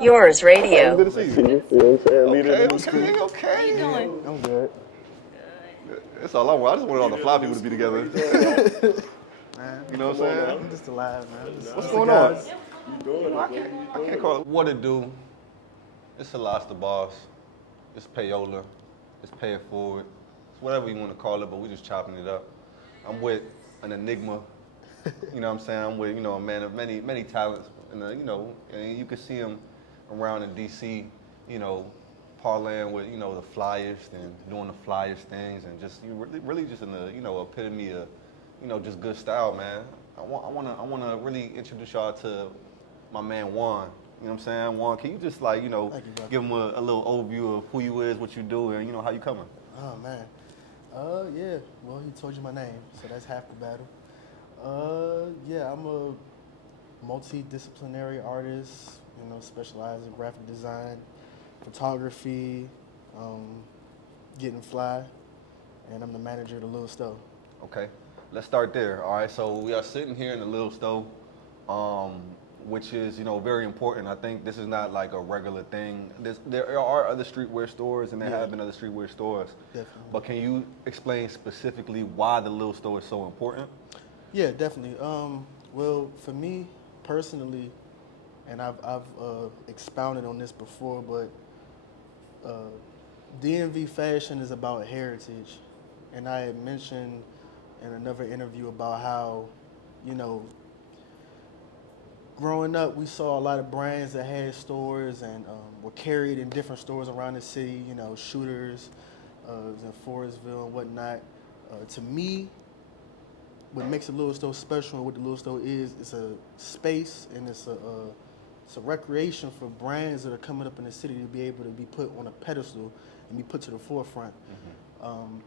Yours radio. Good to see you. You know what I'm saying? Leader of the new Okay, school. okay. How you doing? I'm good. That's all I want. I just wanted all the fly people to be together. Man, You know what I'm saying? I'm just alive, man. What's going on? You doing it? I can't call it what it do. It's Lil Sto boss. It's payola. It's pay it forward. It's whatever you want to call it, but we just chopping it up. I'm with an enigma. You know what I'm saying? I'm with, a man of many talents. And, and you can see him around in D.C., parlaying with, the flyers and doing the flyers things and just really just in the, epitome of, just good style, man. I want to really introduce y'all to my man Juan. You know what I'm saying? Juan, can you just give him a little overview of who you is, what you do, and how you coming? Oh, man. Yeah. Well, he told you my name, so that's half the battle. Yeah, I'm a multidisciplinary artist, specialized in graphic design, photography, getting fly, and I'm the manager of the Lil Sto. Okay, let's start there. All right, so we are sitting here in the Lil Sto, which is very important. I think this is not like a regular thing. There are other streetwear stores, and there have been other streetwear stores. Definitely. But can you explain specifically why the Lil Sto is so important? Yeah, definitely. Well, for me personally, and I've expounded on this before, but DMV fashion is about heritage, and I had mentioned in another interview about how, growing up, we saw a lot of brands that had stores and were carried in different stores around the city. Shooters, in Forestville and whatnot. To me, what makes the Lil Sto special and what the Lil Sto is, it's a space and it's a recreation for brands that are coming up in the city to be able to be put on a pedestal and be put to the forefront.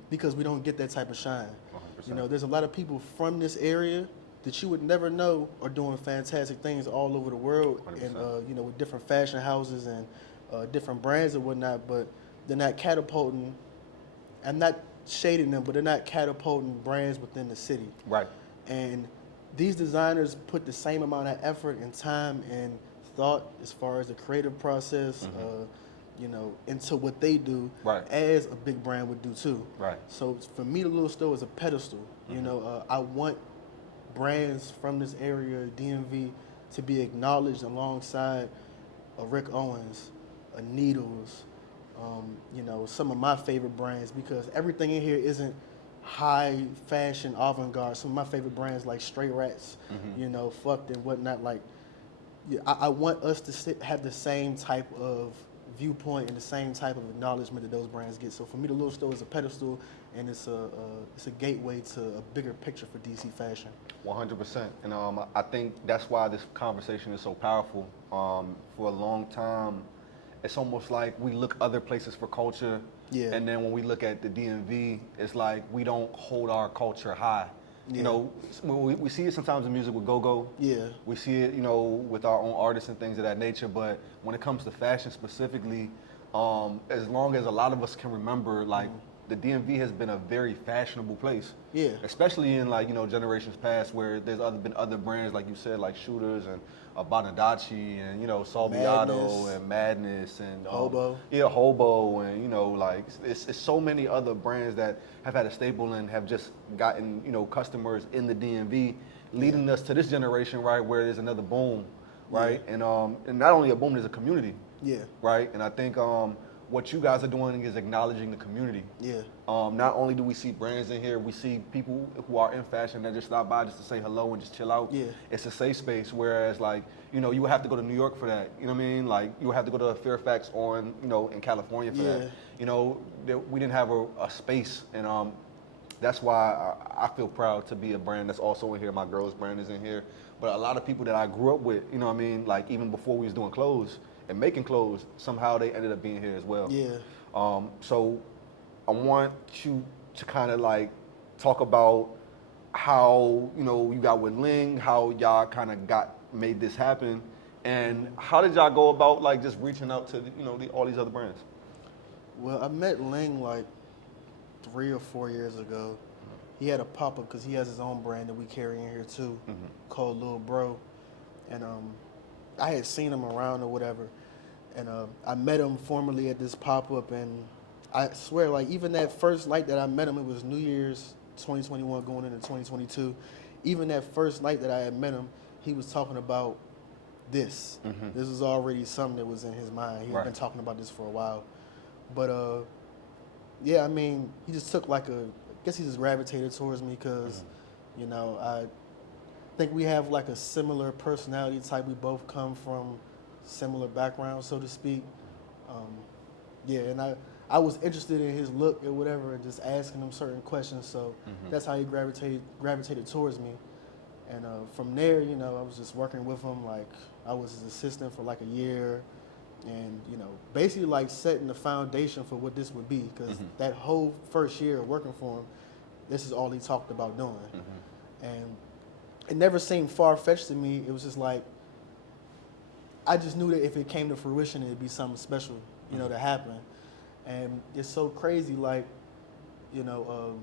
Because we don't get that type of shine. 100%. There's a lot of people from this area that you would never know are doing fantastic things all over the world 100%. and with different fashion houses and different brands and whatnot, but they're not catapulting. I'm not shading them, but they're not catapulting brands within the city. Right. And these designers put the same amount of effort and time and thought as far as the creative process, into what they do, Right. as a big brand would do too. Right. So for me, the Lil Sto is a pedestal. I want brands from this area, DMV, to be acknowledged alongside a Rick Owens, a Needles, some of my favorite brands, because everything in here isn't high fashion avant-garde. Some of my favorite brands like Stray Rats, Fucked and whatnot. Like, I want us to have the same type of viewpoint and the same type of acknowledgement that those brands get. So for me, the Lil Sto is a pedestal, and it's a gateway to a bigger picture for DC fashion. 100%. And I think that's why this conversation is so powerful. For a long time, it's almost like we look other places for culture. Yeah. And then when we look at the DMV, it's like we don't hold our culture high. Yeah. We see it sometimes in music with go-go. Yeah. We see it, with our own artists and things of that nature. But when it comes to fashion specifically, as long as a lot of us can remember, like, the DMV has been a very fashionable place. Yeah. Especially in generations past, where there's been other brands, like you said, like Shooters and Bonadachi and Solviato and Madness and Hobo. Hobo and it's so many other brands that have had a staple and have just gotten customers in the DMV, leading us to this generation, right, where there's another boom, right, and not only a boom, there's a community, right, and I think what you guys are doing is acknowledging the community. Yeah. Not only do we see brands in here, we see people who are in fashion that just stop by just to say hello and just chill out. Yeah. It's a safe space, whereas you would have to go to New York for that. You know what I mean? Like, you would have to go to Fairfax or in California for that. We didn't have a space, and that's why I feel proud to be a brand that's also in here. My girl's brand is in here. But a lot of people that I grew up with, like even before we was doing clothes and making clothes, somehow they ended up being here as well. Yeah. So I want you to kind of talk about how you got with Ling, how y'all kind of made this happen, and how did y'all go about just reaching out to all these other brands? Well, I met Ling 3 or 4 years ago. He had a pop-up because he has his own brand that we carry in here too, called Lil Bro. And I had seen him around or whatever. And I met him formally at this pop-up, and I swear, like, even that first night that I met him, it was New Year's 2021 going into 2022. Even that first night that I had met him, he was talking about this. This was already something that was in his mind. He had been talking about this for a while. But, yeah, I mean, he just took like I guess he just gravitated towards me because, you know, I think we have like a similar personality type. We both come from similar backgrounds, so to speak. Yeah, and I was interested in his look or whatever and just asking him certain questions. So that's how he gravitated towards me. And from there, you know, I was just working with him. Like, I was his assistant for like a year and, you know, basically like setting the foundation for what this would be. Because that whole first year of working for him, this is all he talked about doing. And it never seemed far-fetched to me. It was just like, I just knew that if it came to fruition, it'd be something special, you know, to happen. And it's so crazy, like, you know,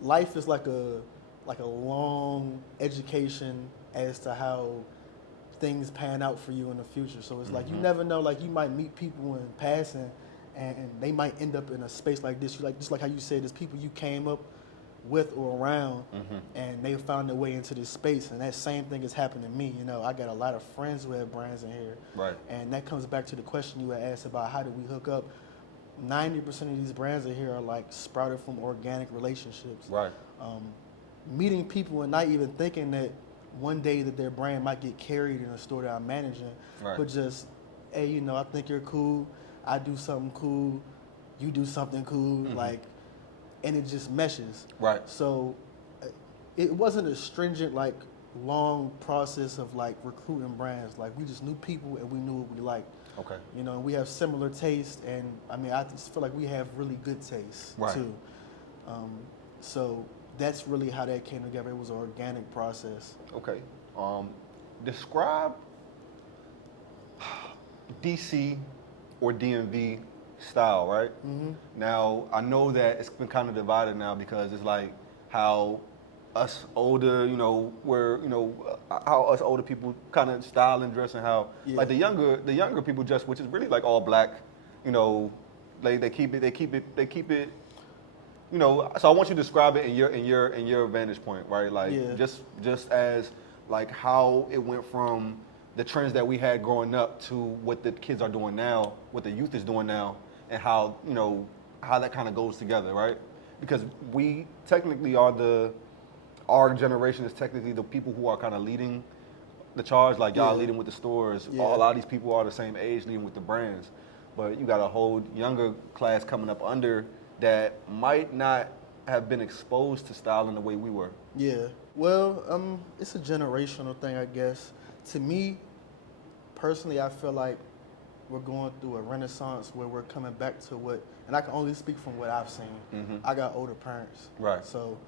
life is like a long education as to how things pan out for you in the future. So it's like you never know. Like, you might meet people in passing, and they might end up in a space like this. You like just like how you said, there's people you came up with or around, and they found their way into this space. And that same thing is happening to me. You know, I got a lot of friends who have brands in here, and that comes back to the question you had asked about how do we hook up. 90% of these brands in here are like sprouted from organic relationships. Meeting people and not even thinking that one day that their brand might get carried in a store that I'm managing, but just, hey, you know, I think you're cool. I do something cool. You do something cool. Like, and it just meshes. So it wasn't a stringent, like, long process of like recruiting brands. Like, we just knew people and we knew what we liked. You know, we have similar taste, and I mean, I just feel like we have really good taste too. So that's really how that came together. It was an organic process. Describe DC or DMV style, right? Now, I know that it's been kind of divided now because it's like how us older, you know, how us older people kind of style and dress, and how like the younger people dress, which is really like all black, you know, they keep it, you know. So I want you to describe it in your vantage point, right? Like just as like how it went from the trends that we had growing up to what the kids are doing now, what the youth is doing now, and how, you know, how that kind of goes together, right? Because we technically are our generation is technically the people who are kind of leading the charge, like y'all leading with the stores. A lot of these people are the same age leading with the brands. But you got a whole younger class coming up under that might not have been exposed to style in the way we were. Well, it's a generational thing, I guess. To me, personally, I feel like we're going through a renaissance where we're coming back to what, and I can only speak from what I've seen. I got older parents. So,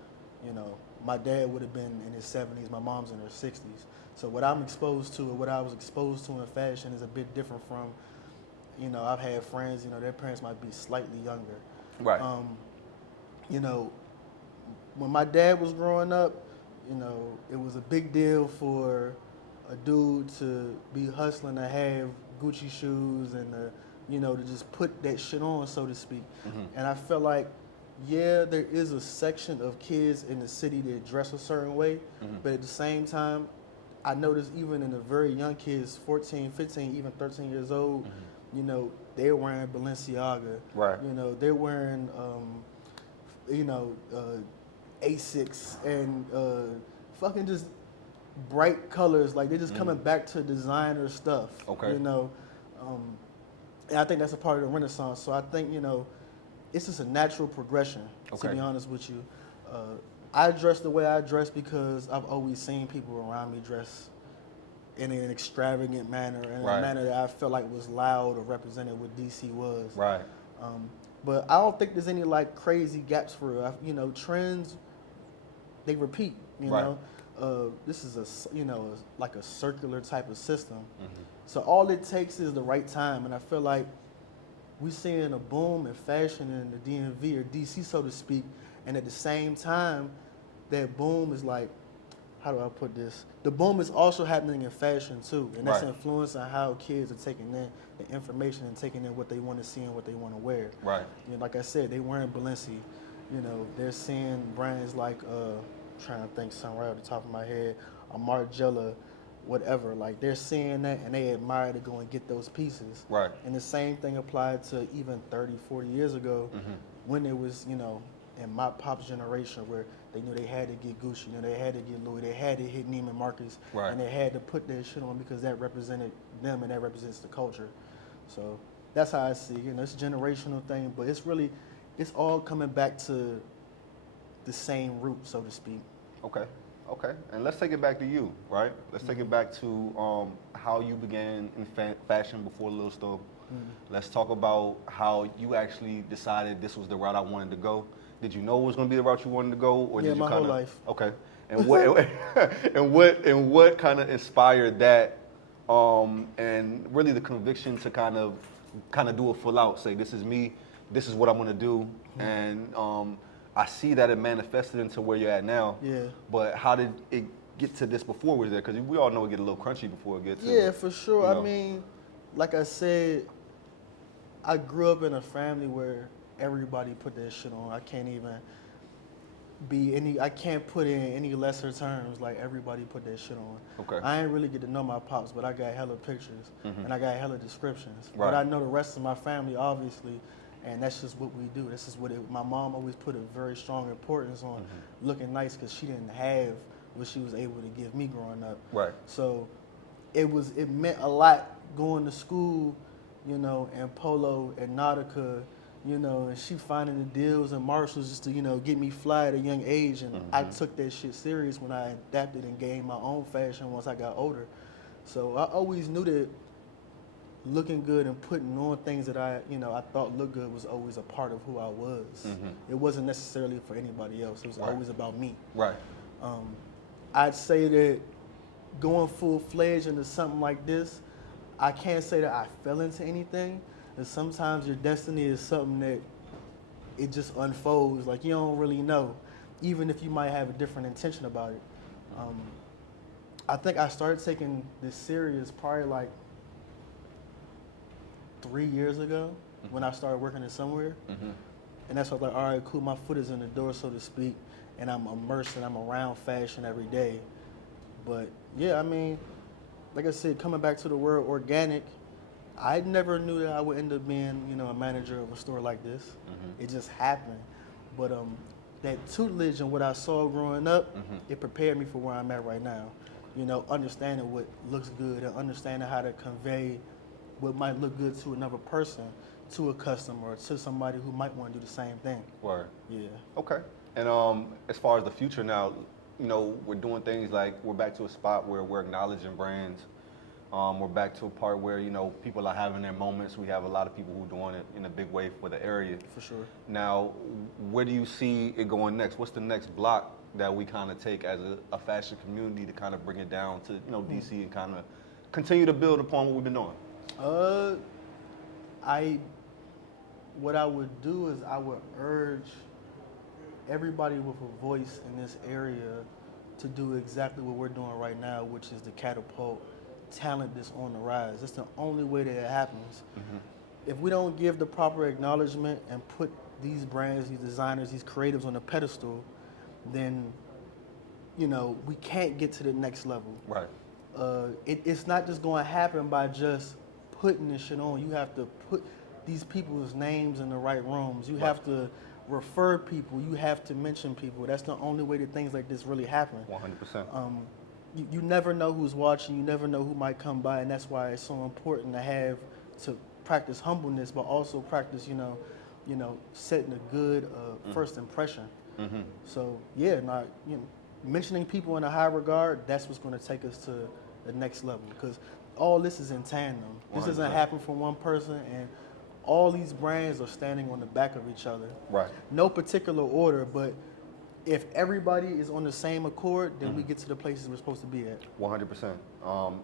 you know, my dad would have been in his 70s, my mom's in her 60s. So what I'm exposed to, or what I was exposed to in fashion, is a bit different from, you know, I've had friends, you know, their parents might be slightly younger. You know, when my dad was growing up, you know, it was a big deal for a dude to be hustling to have Gucci shoes and, you know, to just put that shit on, so to speak. And I felt like, yeah, there is a section of kids in the city that dress a certain way, but at the same time, I noticed even in the very young kids, 14, 15, even 13 years old, you know, they're wearing Balenciaga. You know, they're wearing, you know, Asics and fucking just bright colors. Like, they're just coming back to designer stuff. You know, and I think that's a part of the Renaissance. So I think, you know, it's just a natural progression, to be honest with you. I dress the way I dress because I've always seen people around me dress in an extravagant manner, in a manner that I felt like was loud or represented what DC was. But I don't think there's any like crazy gaps for it. You know, trends, they repeat, you know. This is like a circular type of system. So all it takes is the right time, and I feel like we're seeing a boom in fashion in the DMV or DC, so to speak, and at the same time, that boom is like how do I put this? The boom is also happening in fashion too, and that's Right. influencing how kids are taking in the information and taking in what they want to see and what they want to wear. Right. You know, like I said, they wearing Balenci. You know, they're seeing brands like trying to think something right off the top of my head, a Margiela, whatever. Like they're seeing that and they admire to go and get those pieces. Right. And the same thing applied to even 30, 40 years ago Mm-hmm. when it was, you know, in my pop's generation where they knew they had to get Gucci, you know, they had to get Louis, they had to hit Neiman Marcus, Right. and they had to put that shit on because that represented them and that represents the culture. So that's how I see it. You know, it's a generational thing, but it's really, it's all coming back to the same root, so to speak. Okay. Okay. And let's take it back to you, right? Let's take it back to how you began in fashion before Lil Sto. Let's talk about how you actually decided this was the route I wanted to go. Did you know it was going to be the route you wanted to go, or Yeah, did you my kind whole of? life. Okay. And what and what kind of inspired that, and really the conviction to kind of do it full out. Say, this is me. This is what I'm going to do, and I see that it manifested into where you're at now. Yeah. But how did it get to this before we were there? Because we all know it get a little crunchy before it gets to. Yeah, for sure. you know. I mean, like I said, I grew up in a family where everybody put their shit on. I can't even I can't put in any lesser terms. Like everybody put their shit on. Okay. I ain't really get to know my pops, but I got hella pictures and I got hella descriptions. Right. But I know the rest of my family, obviously, and that's just what we do. This is what my mom always put a very strong importance on looking nice because she didn't have what she was able to give me growing up. Right. So it meant a lot going to school, you know, and polo and Nautica, you know, and she finding the deals and Marshalls just to, you know, get me fly at a young age. And I took that shit serious when I adapted and gained my own fashion once I got older. So I always knew that looking good and putting on things that I thought looked good was always a part of who I was. It wasn't necessarily for anybody else. It was Right. always about me. Right. I'd say that going full-fledged into something like this, I can't say that I fell into anything. And sometimes your destiny is something that it just unfolds. Like, you don't really know, even if you might have a different intention about it. I think I started taking this serious probably like 3 years ago when I started working at somewhere. And that's what I was like, all right, cool, my foot is in the door, so to speak, and I'm immersed and I'm around fashion every day. But yeah, I mean, like I said, coming back to the word organic, I never knew that I would end up being, you know, a manager of a store like this. It just happened. But that tutelage and what I saw growing up, it prepared me for where I'm at right now. You know, understanding what looks good and understanding how to convey what might look good to another person, to a customer, or to somebody who might want to do the same thing. Word. Yeah. Okay. And as far as the future now, you know, we're doing things like we're back to a spot where we're acknowledging brands. We're back to a part where, you know, people are having their moments. We have a lot of people who are doing it in a big way for the area. For sure. Now, where do you see it going next? What's the next block that we kind of take as a fashion community to kind of bring it down to, you know, DC and kind of continue to build upon what we've been doing? What I would do is I would urge everybody with a voice in this area to do exactly what we're doing right now, which is to catapult talent that's on the rise. That's the only way that it happens. If we don't give the proper acknowledgement and put these brands, these designers, these creatives on a pedestal, then, you know, we can't get to the next level. Right. It's not just going to happen by just putting this shit on. You have to put these people's names in the right rooms. You have to refer people. You have to mention people. That's the only way that things like this really happen. 100%. You never know who's watching. You never know who might come by, and that's why it's so important to practice humbleness, but also practice, you know, setting a good first impression. So yeah, mentioning people in a high regard, that's what's going to take us to the next level, because all this is in tandem. This doesn't 100%. happen from one person, and all these brands are standing on the back of each other. Right. No particular order, but if everybody is on the same accord, then we get to the places we're supposed to be at. 100%.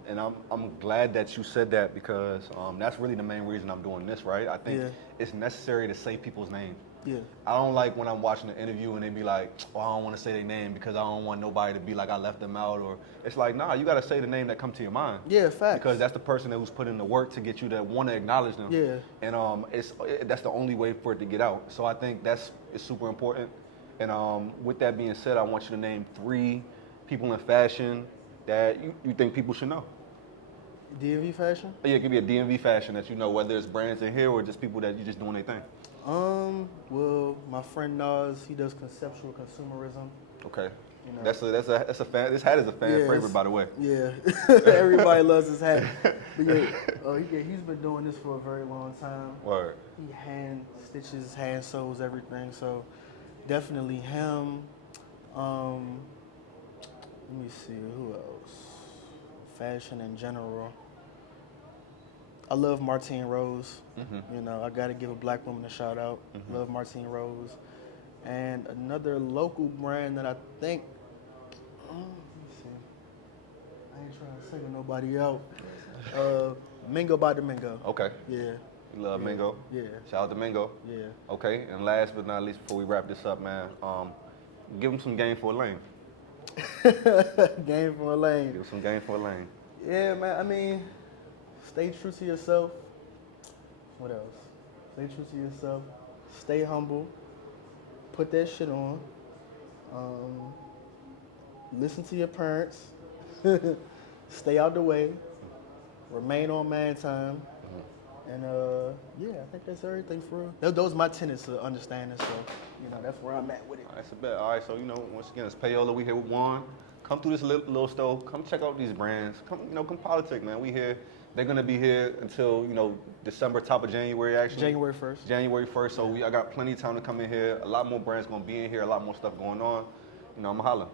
And I'm glad that you said that because that's really the main reason I'm doing this, right? I think it's necessary to say people's names. Yeah. I don't like when I'm watching an interview and they be like, oh, I don't want to say their name because I don't want nobody to be like I left them out. Or it's like, nah, you got to say the name that come to your mind. Yeah, facts. Because that's the person who's put in the work to get you to want to acknowledge them. Yeah. And that's the only way for it to get out. So I think it's super important. And with that being said, I want you to name 3 people in fashion that you think people should know. DMV fashion? Yeah, it could be a DMV fashion that you know, whether it's brands in here or just people that you just doing their thing. Well, my friend Nas, he does conceptual consumerism. Okay. You know. That's a fan. This hat is a fan favorite, by the way. Yeah, everybody loves his hat. But he's been doing this for a very long time. Word. He hand stitches, hand sews everything. So definitely him. Let me see who else. Fashion in general. I love Martine Rose. You know, I gotta give a black woman a shout out. Love Martine Rose. And another local brand that I think, let me see. I ain't trying to single nobody out. Mingo by Domingo. Okay. Yeah. You love Mingo? Yeah. Shout out to Mingo. Yeah. Okay. And last but not least, before we wrap this up, man, give them some game for a lane. Game for a lane. Give them some game for a lane. Yeah, man. I mean, stay true to yourself. What else? Stay true to yourself. Stay humble. Put that shit on. Listen to your parents. Stay out the way. Remain on man time. And yeah, I think that's everything for real. Those are my tenets of understanding. So, you know, that's where I'm at with it. That's a bet. All right, so, you know, once again, it's Payola. We here with Juan. Come through this Lil Sto. Come check out these brands. Come politic, man. We here. They're going to be here until, you know, December, top of January, actually. January 1st. January 1st. So I got plenty of time to come in here. A lot more brands going to be in here. A lot more stuff going on. You know, I'm going to holla.